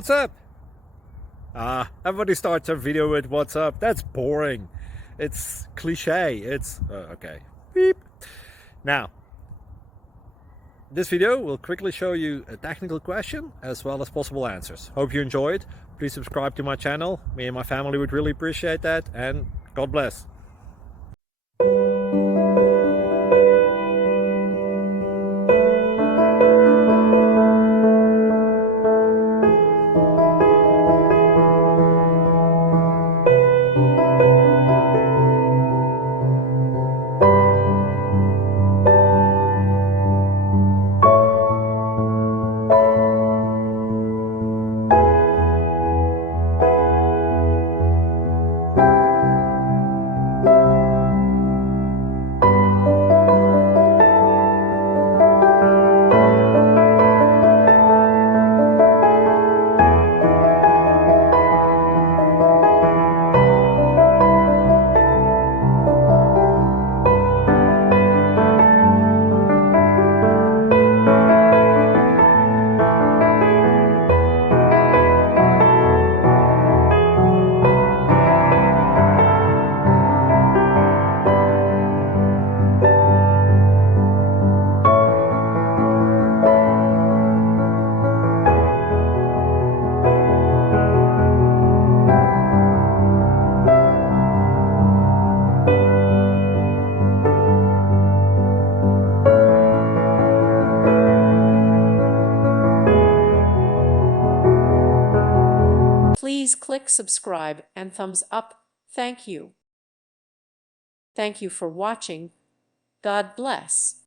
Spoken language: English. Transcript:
What's up? Everybody starts a video with what's up. That's boring. It's cliche. It's okay. Beep. Now, this video will quickly show you a technical question as well as possible answers. Hope you enjoyed. Please subscribe to my channel. Me and my family would really appreciate that, and God bless. Please click subscribe and thumbs up. Thank you. Thank you for watching. God bless.